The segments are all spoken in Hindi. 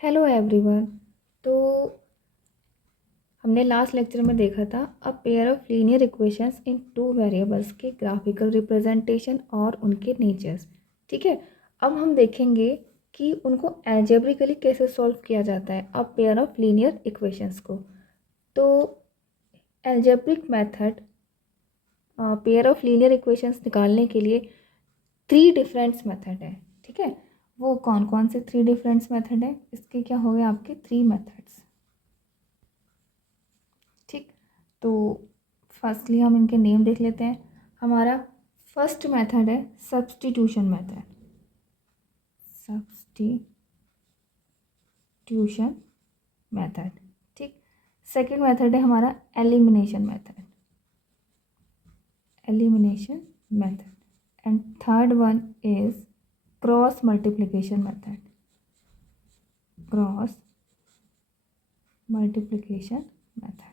Hello everyone. तो हमने लास्ट लेक्चर में देखा था a pair of linear equations in two variables के ग्राफिकल रिप्रेजेंटेशन और उनके नेचर्स। ठीक है, अब हम देखेंगे कि उनको एल्जेब्रिकली कैसे सॉल्व किया जाता है a pair of linear equations को। तो algebraic method pair of linear equations निकालने के लिए 3 डिफरेंट मेथड है। ठीक है, वो कौन कौन से 3 डिफरेंट मेथड है? इसके क्या हो गए आपके 3 मेथड्स। ठीक, तो फर्स्टली हम इनके नेम देख लेते हैं। हमारा फर्स्ट मेथड है सब्स्टिट्यूशन मेथड। Substitution method. ठीक, सेकंड मेथड है हमारा elimination method. Elimination method and third one is cross multiplication method. Cross multiplication method.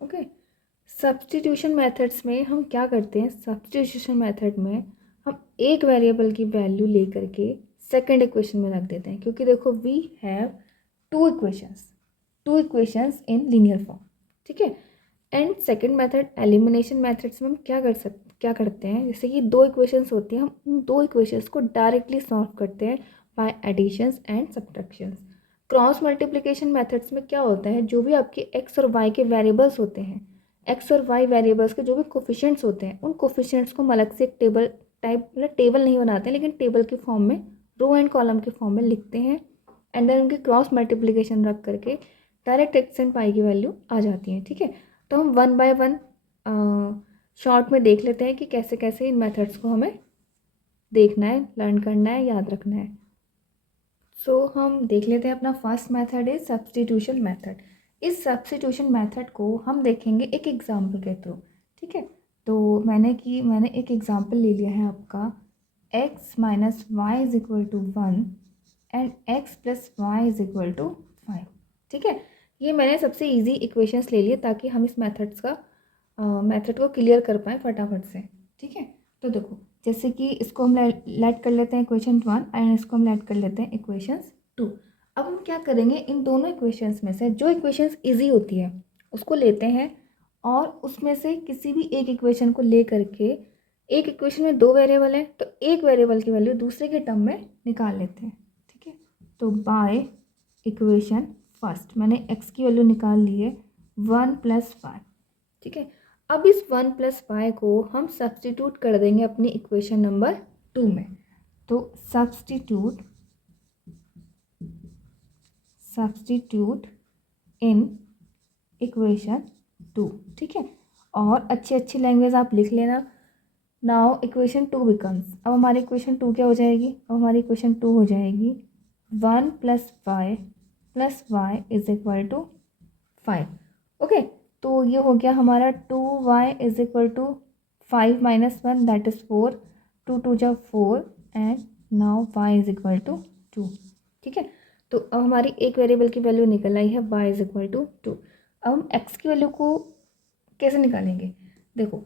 Okay, substitution methods में हम क्या करते हैं? सब्स्टिट्यूशन मेथड में हम एक वेरिएबल की वैल्यू लेकर के सेकंड इक्वेशन में रख देते हैं, क्योंकि देखो we have two equations in linear form. ठीक है, and second method elimination methods में हम क्या करते हैं, जैसे कि दो इक्वेशंस होती हैं, हम उन दो इक्वेशंस को डायरेक्टली सॉल्व करते हैं by additions and subtractions. Cross multiplication methods में क्या होता है, जो भी आपके एक्स और वाई के वेरिएबल्स होते हैं, एक्स और वाई वेरिएबल्स के जो भी कोफिशिएंट्स होते हैं, उन कोफिशिएंट्स को हम अलग से एक टेबल टाइप, मतलब टेबल नहीं बनाते हैं, लेकिन टेबल के फॉर्म में, रो एंड कॉलम के फॉर्म में लिखते हैं, एंड देन उनकी क्रॉस मल्टीप्लिकेशन रख करके डायरेक्ट एक्स एंड पाई की वैल्यू आ जाती है। ठीक है, तो हम वन बाय वन शॉर्ट में देख लेते हैं कि कैसे कैसे इन मेथड्स को हमें देखना है, लर्न करना है, याद रखना है। सो हम देख लेते हैं। अपना फर्स्ट मेथड है सब्स्टिट्यूशन मेथड। इस सब्स्टिट्यूशन मेथड को हम देखेंगे एक एग्जाम्पल के थ्रू। ठीक है, तो मैंने एक एग्जाम्पल ले लिया है आपका x minus y is equal to 1 and x plus y is equal to 5। ठीक है, ये मैंने सबसे इजी इक्वेशंस ले लिए ताकि हम इस मेथड को क्लियर कर पाएँ फटाफट से। ठीक है, तो देखो, जैसे कि इसको हम लेट कर लेते हैं इक्वेशन 1 एंड इसको हम लेट कर लेते हैं इक्वेशंस 2। अब हम क्या करेंगे, इन दोनों इक्वेशंस में से जो इक्वेशंस इजी होती है उसको लेते हैं, और उसमें से किसी भी एक इक्वेशन को ले करके, एक इक्वेशन में दो वेरिएबल है तो एक वेरिएबल की वैल्यू दूसरे के टर्म में निकाल लेते हैं। ठीक है, तो बाय इक्वेशन फर्स्ट मैंने x की वैल्यू निकाल ली है 1 प्लस 5। ठीक है, अब इस 1 प्लस 5 को हम सब्स्टिट्यूट कर देंगे अपनी इक्वेशन नंबर 2 में। तो सब्स्टिट्यूट इन इक्वेशन 2। ठीक है, और अच्छी अच्छी लैंग्वेज आप लिख लेना। नाउ इक्वेशन 2 बिकम्स, अब हमारी इक्वेशन 2 क्या हो जाएगी? अब हमारी इक्वेशन 2 हो जाएगी 1 plus y is equal to 5। Okay, तो ये हो गया हमारा 2y is equal to 5 minus 1 that is 4, 2 2 जा 4 and now y is equal to 2। ठीक है, तो अब हमारी एक वेरिएबल की वैल्यू निकल आई है y इज इक्वल टू 2। अब हम x की वैल्यू को कैसे निकालेंगे? देखो,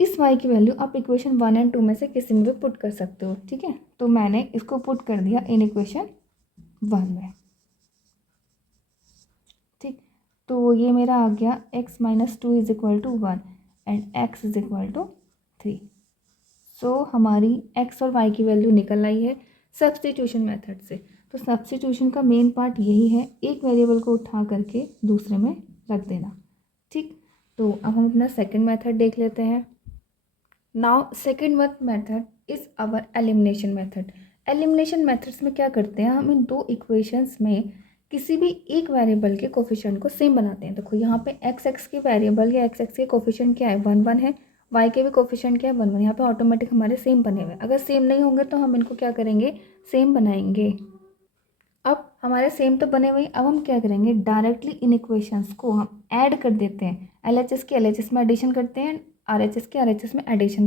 इस y की वैल्यू आप इक्वेशन 1 एंड 2 में से किसी में भी पुट कर सकते हो। ठीक है, तो मैंने इसको पुट कर दिया इन इक्वेशन 1 में। ठीक, तो ये मेरा आ गया x minus 2 is equal to 1 and x is equal to 3। So हमारी x और y की वैल्यू निकल आई है सब्स्टिट्यूशन मेथड से। तो सब्स्टिट्यूशन का मेन पार्ट यही है, एक वेरिएबल को उठा करके दूसरे में रख देना। ठीक, तो अब हम अपना सेकंड मेथड देख लेते हैं। Now second method is our elimination method. Elimination methods में क्या करते हैं, हम इन दो इक्वेशंस में किसी भी एक वेरिएबल के कोफिशिएंट को सेम बनाते हैं। देखो यहाँ पे x के वेरिएबल या x के कोफिशिएंट क्या है, 1 1 है, y के भी कोफिशिएंट क्या है, 1 1। यहाँ पे ऑटोमेटिक हमारे सेम बने हुए हैं। अगर सेम नहीं होंगे तो हम इनको क्या करेंगे, सेम बनाएंगे। अब हमारे सेम तो बने हुए, अब हम क्या करेंगे, डायरेक्टली इन इक्वेशंस को हम ऐड कर देते हैं। LHS के LHS में एडिशन करते हैं, RHS के RHS में एडिशन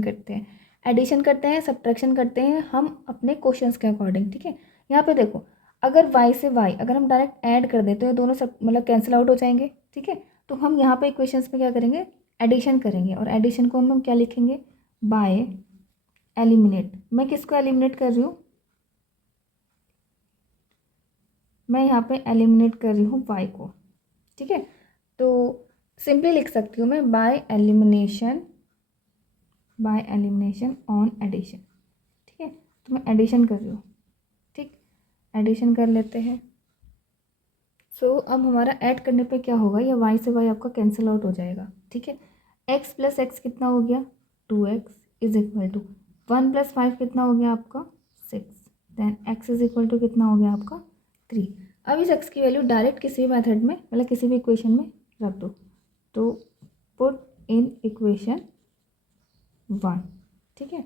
करते हैं, सब्ट्रैक्शन करते हैं हम अपने क्वेश्चंस के अकॉर्डिंग। ठीक है, यहाँ पे देखो, अगर y से y अगर हम डायरेक्ट ऐड कर दें तो ये दोनों सब मतलब कैंसिल आउट हो जाएंगे। ठीक है, तो हम यहाँ पे इक्वेशंस में क्या करेंगे, एडिशन करेंगे, और एडिशन को हम क्या लिखेंगे, बाय एलिमिनेट। मैं किसको एलिमिनेट कर रही हूँ, मैं यहाँ पे एलिमिनेट कर रही हूँ y को, ठीक है। तो सिंपली लिख सकती हूँ मैं बाय एलिमिनेशन ऑन एडिशन, ठीक है। तो मैं एडिशन कर रही हूँ, ठीक, एडिशन कर लेते हैं। सो अब हमारा ऐड करने पे क्या होगा, या y से y आपका कैंसिल आउट हो जाएगा, ठीक है। x प्लस एक्स कितना हो गया 2x is equal to 1 plus 5 कितना हो गया आपका 6, then x is equal to कितना हो गया आपका 3। अब इस x की वैल्यू डायरेक्ट किसी भी मेथड में मतलब किसी भी इक्वेशन में रख दो, तो पुट इन इक्वेशन 1, ठीक है।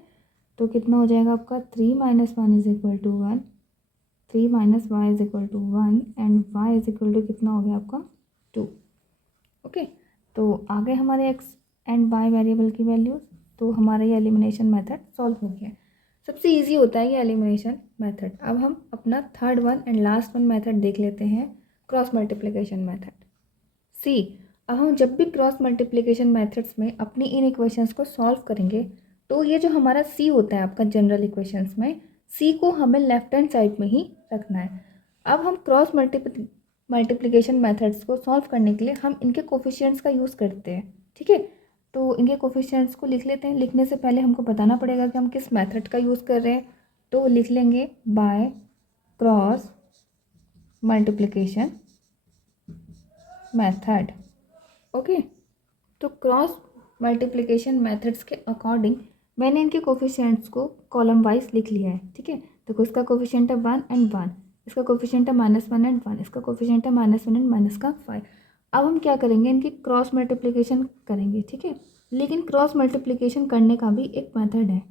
तो कितना हो जाएगा आपका 3 minus 1 is equal to 1, 3 minus y is equal to 1 and y is equal to कितना हो गया आपका 2। ओके, तो आ गए हमारे एक्स एंड वाई वेरिएबल की वैल्यूज। तो हमारा ये एलिमिनेशन मेथड सॉल्व हो गया। सबसे इजी होता है ये एलिमिनेशन मेथड। अब हम अपना third one and last one method देख लेते हैं, क्रॉस मल्टीप्लिकेशन मेथड। सी, अब हम जब भी क्रॉस मल्टीप्लिकेशन मेथड्स में अपनी इन इक्वेशंस को सॉल्व करेंगे, तो ये जो हमारा सी होता है आपका जनरल इक्वेशंस में, सी को हमें लेफ्ट हैंड साइड में ही रखना है। अब हम क्रॉस मल्टीप्लिकेशन मेथड्स को सॉल्व करने के लिए हम इनके कोफिशिएंट्स का यूज़ करते हैं, ठीक है। तो इनके कोफिशिएंट्स को लिख लेते हैं। लिखने से पहले हमको बताना पड़ेगा कि हम किस मेथड का यूज़ कर रहे हैं। तो लिख लेंगे by cross multiplication method. Okay, तो क्रॉस मल्टीप्लिकेशन मेथड्स के अकॉर्डिंग मैंने इनके कोफिशिएंट्स को कॉलम वाइज लिख लिया है, ठीक है। तो इसका कोफिशिएंट है 1 एंड 1, इसका कोफिशिएंट है -1 एंड 1, इसका कोफिशिएंट है -1 एंड -5। अब हम क्या करेंगे, इनकी क्रॉस मल्टीप्लिकेशन करेंगे, ठीक है। लेकिन क्रॉस मल्टीप्लिकेशन करने का भी एक मेथड है,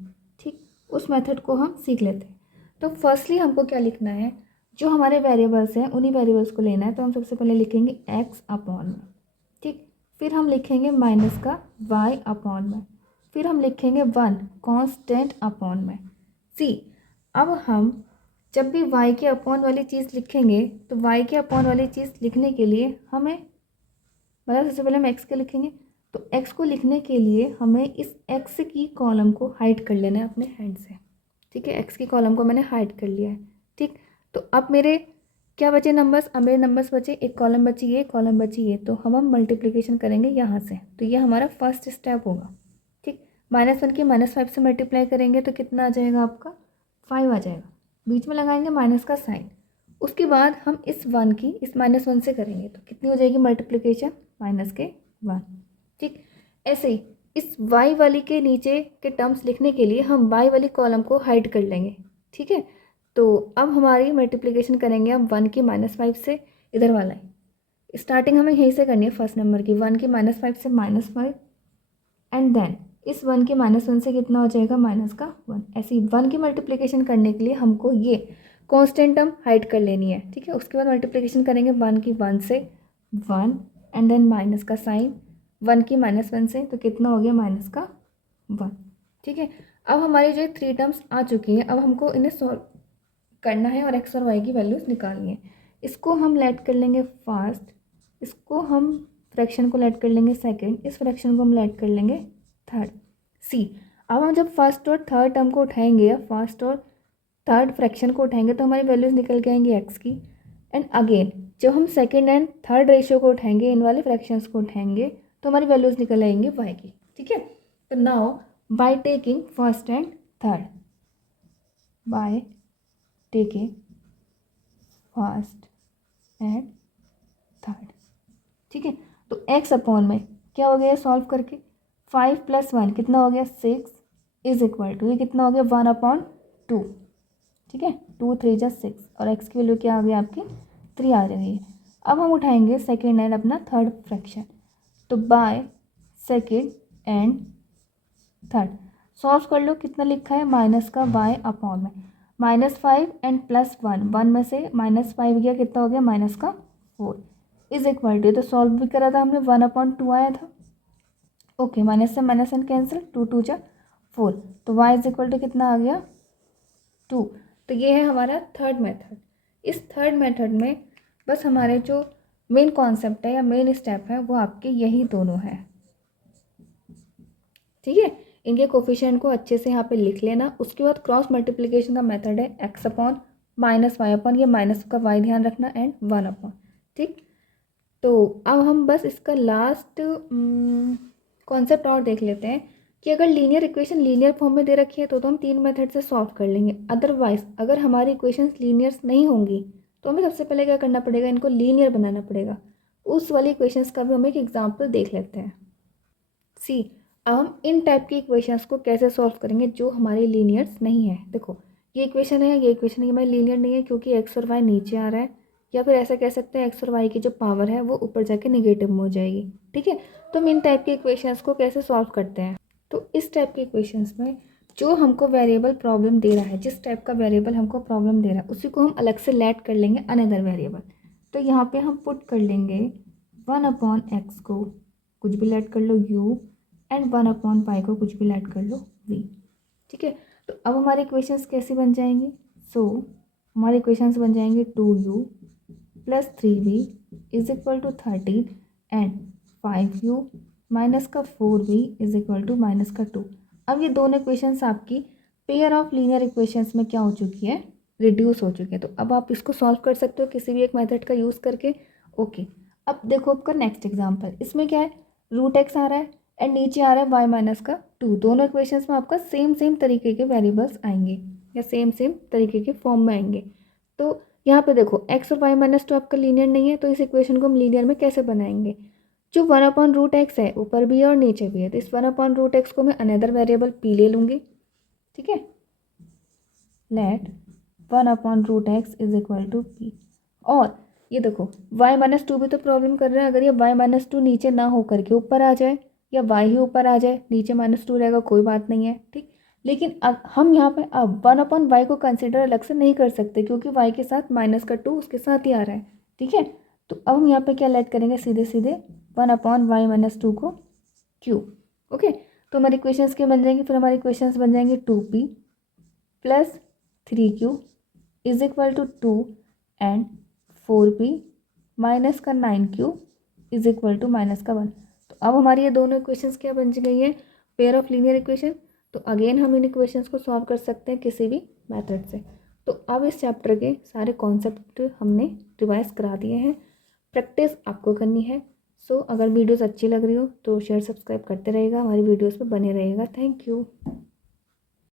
ठीक, उस मेथड को हम सीख लेते हैं। तो फर्स्टली हमको क्या लिखना है, जो हमारे वेरिएबल्स हैं उन्हीं वेरिएबल्स को लेना है। तो हम सबसे पहले लिखेंगे x अपॉन में, ठीक, फिर हम लिखेंगे माइनस का y अपॉन में, फिर हम लिखेंगे 1 कांस्टेंट अपॉन में सी। अब हम जब भी y के अपॉन वाली चीज़ लिखेंगे, तो y के अपॉन वाली चीज़ लिखने के लिए हमें मतलब सबसे पहले हम x के लिखेंगे। तो x को लिखने के लिए हमें इस x की कॉलम को हाइड कर लेना है अपने हैंड से, ठीक है। x की कॉलम को मैंने हाइड कर लिया है, ठीक। तो अब मेरे क्या बचे नंबर्स, अब मेरे नंबर्स बचे, एक कॉलम बची ये, कॉलम बची ये। तो हम मल्टीप्लिकेशन करेंगे यहाँ से। तो ये हमारा फर्स्ट स्टेप होगा, ठीक। -1 की -5 से मल्टीप्लाई करेंगे तो कितना आ जाएगा आपका 5 आ जाएगा। बीच में लगाएंगे माइनस का साइन। उसके बाद हम इस 1 की इस -1 से करेंगे तो कितनी हो जाएगी मल्टीप्लिकेशन -1, ठीक। ऐसे ही इस y वाली के नीचे के टर्म्स लिखने के लिए हम y वाली कॉलम को हाइड कर लेंगे, ठीक है। तो अब हमारी मल्टीप्लिकेशन करेंगे हम 1 की -5 से, इधर वाला है स्टार्टिंग हमें यहीं से करनी है फर्स्ट नंबर की, 1 की -5 से -5 एंड देन इस 1 के -1 से कितना हो जाएगा -1। ऐसे ही 1 की मल्टीप्लिकेशन करने के लिए हमको ये कांस्टेंट टर्म हाइड कर लेनी है, ठीक है। उसके बाद मल्टीप्लिकेशन करेंगे 1 की 1 से 1 एंड देन माइनस का साइन 1 की -1 से, तो कितना हो गया -1, ठीक है। अब हमारी जो 3 टर्म्स आ चुकी हैं, अब हमको इन्हें सॉल्व करना है और x और y की वैल्यूज़ निकालनी है। इसको हम लेट कर लेंगे फर्स्ट, इसको हम फ्रैक्शन को लेट कर लेंगे सेकंड, इस फ्रैक्शन को हम लेट कर लेंगे थर्ड सी। अब हम जब फर्स्ट और थर्ड टर्म को उठाएंगे या फर्स्ट और थर्ड फ्रैक्शन को उठाएंगे तो हमारी वैल्यूज़ निकल के आएंगी x की। एंड अगेन जब हम सेकेंड एंड थर्ड रेशियो को उठाएंगे, इन वाले फ्रैक्शंस को उठाएंगे तो हमारी वैल्यूज़ निकल आएंगी y की, ठीक है। तो now by taking first and third, by taking first and third, ठीक है। तो x अपॉन में क्या हो गया सॉल्व करके, 5 + 1 कितना हो गया 6 इज इक्वल टू ये कितना हो गया 1/2, ठीक है। 2 3 जा 6 और x की वैल्यू क्या आ गई आपकी 3 आ रही है। अब हम उठाएंगे सेकेंड एंड अपना थर्ड फ्रैक्शन, तो by second and third solve कर लो। कितना लिखा है माइनस का y अपॉन में -5 एंड +1, 1 में से -5 गया कितना हो गया -4 इज इक्वल टू, तो सॉल्व भी करा था हमने 1/2 आया था, ओके। माइनस से माइनस एंड कैंसिल, 2 2 जा 4, तो y इज इक्वल टू कितना आ गया 2। तो ये है हमारा थर्ड मेथड। इस थर्ड मेथड में बस हमारे जो मेन कॉन्सेप्ट है या मेन स्टेप है वो आपके यही दोनों हैं, ठीक है। इनके कोफिशिएंट को अच्छे से यहाँ पे लिख लेना। उसके बाद क्रॉस मल्टीप्लिकेशन का मेथड है x upon minus y upon, ये माइनस का वाई ध्यान रखना, एंड 1 अपॉन। ठीक, तो अब हम बस इसका लास्ट कॉन्सेप्ट और देख लेते हैं कि अगर लीनियर इक्वेशन लीनियर फॉर्म में दे रखी है तो हम 3 मेथड से सॉल्व कर लेंगे। अदरवाइज अगर हमारी इक्वेशंस लीनियर्स नहीं होंगी तो हमें सबसे पहले क्या करना पड़ेगा, इनको लीनियर बनाना पड़ेगा। उस वाली इक्वेशंस का भी हम एक एग्जाम्पल देख लेते हैं। सी, अब हम इन टाइप की इक्वेशंस को कैसे सॉल्व करेंगे जो हमारे लीनियर्स नहीं है। देखो, ये इक्वेशन है, ये इक्वेशन हमारी लीनियर नहीं है क्योंकि एक्स और वाई नीचे आ रहा है, या फिर ऐसा कह सकते हैं एक्स और वाई की जो पावर है वो ऊपर जाके निगेटिव में हो जाएगी। ठीक है, तो हम इन टाइप के इक्वेशंस को कैसे सॉल्व करते हैं। तो इस टाइप के इक्वेशंस में जो हमको वेरिएबल प्रॉब्लम दे रहा है, जिस टाइप का वेरिएबल हमको प्रॉब्लम दे रहा है उसी को हम अलग से लेट कर लेंगे अनदर वेरिएबल। तो यहाँ पे हम पुट कर लेंगे 1 अपॉन एक्स को कुछ भी लेट कर लो u, एंड 1 अपॉन पाई को कुछ भी लेट कर लो v। ठीक है, तो अब हमारे इक्वेशंस कैसे बन जाएंगे। हमारे इक्वेशंस बन जाएंगे 2u plus 3v is equal to 13 and 5u minus का 4v is equal to minus का 2। अब ये दोनों इक्वेशंस आपकी पेयर ऑफ लीनियर इक्वेशंस में क्या हो चुकी है, रिड्यूस हो चुकी है। तो अब आप इसको सॉल्व कर सकते हो किसी भी एक मेथड का यूज़ करके। ओके, अब देखो आपका नेक्स्ट एग्जाम्पल, इसमें क्या है, रूट एक्स आ रहा है एंड नीचे आ रहा है वाई माइनस का 2। दोनों इक्वेशंस में आपका सेम तरीके के वेरिएबल्स आएंगे या सेम तरीके के फॉर्म में आएंगे। तो यहाँ पे देखो एक्स और वाई माइनस 2 आपका लीनियर नहीं है, तो इस इक्वेशन को हम लीनियर में कैसे बनाएंगे। जो 1 अपॉन रूट एक्स है ऊपर भी है और नीचे भी है, तो इस 1 अपॉन रूट एक्स को मैं अनदर वेरिएबल पी ले लूँगी। ठीक है, let 1 upon root x is equal to p. और ये देखो y माइनस 2 भी तो प्रॉब्लम कर रहा है, अगर ये y माइनस 2 नीचे ना हो करके ऊपर आ जाए या y ही ऊपर आ जाए, नीचे माइनस 2 रहेगा कोई बात नहीं है। ठीक, लेकिन अब हम यहाँ पे अब 1 अपॉन वाई को कंसिडर अलग से नहीं कर सकते क्योंकि y के साथ माइनस का 2 उसके साथ ही आ रहा है। ठीक है, तो अब हम यहाँ पे क्या लेट करेंगे, सीधे सीधे 1 अपॉन वाई माइनस 2 को q। ओके, तो हमारी इक्वेशंस क्या बन जाएंगी, फिर हमारी इक्वेशंस बन जाएंगी 2p plus 3q is equal to 2 and 4p minus का 9q is equal to minus का 1। तो अब हमारी ये दोनों इक्वेशंस क्या बन गई है, पेयर ऑफ लीनियर इक्वेशन। तो अगेन हम इन इक्वेशंस को सॉल्व कर सकते हैं किसी भी मेथड से। तो अब इस चैप्टर के सारे कॉन्सेप्ट हमने रिवाइज करा दिए हैं, प्रैक्टिस आपको करनी है। सो अगर वीडियोस अच्छी लग रही हो तो शेयर सब्सक्राइब करते रहेगा, हमारी वीडियोस पे बने रहेगा। Thank you.